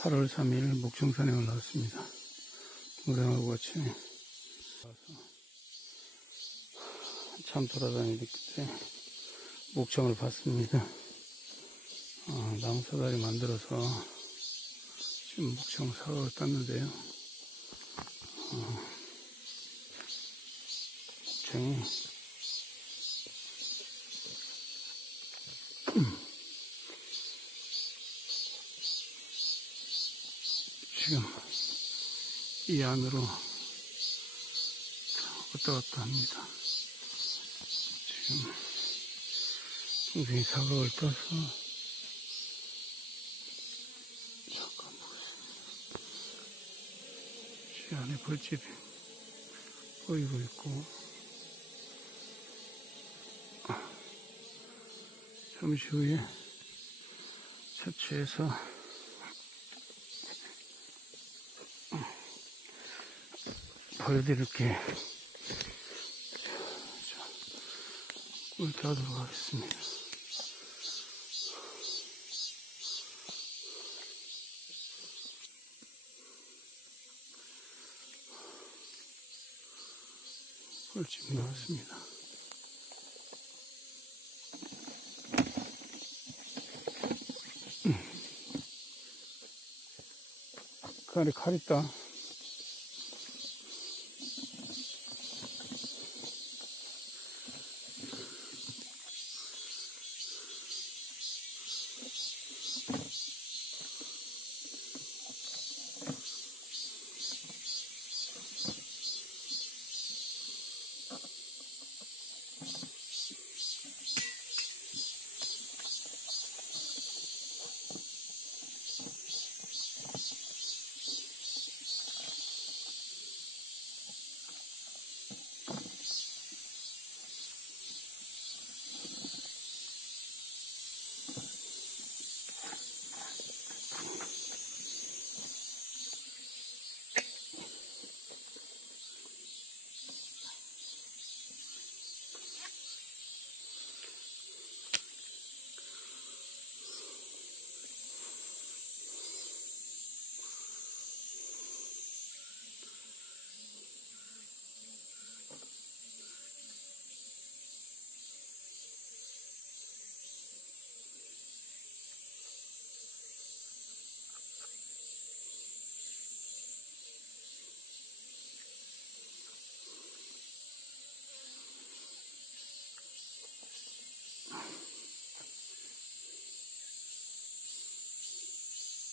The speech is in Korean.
8월 3일 목청산에 올라왔습니다. 노래하고 같이 와서 참 돌아다니기 끝에 목청을 봤습니다. 나무 사다리 만들어서 지금 목청 사과를 땄는데요. 목청이 지금 이 안으로 왔다 갔다 합니다. 지금 동생이 사과를 따서 잠깐 보겠습니다. 이 안에 벌집이 보이고 있고, 잠시 후에 채취해서 보여드릴게요. 꿀 따도록 하겠습니다. 꿀집 나왔습니다. 그 안에 칼 있다.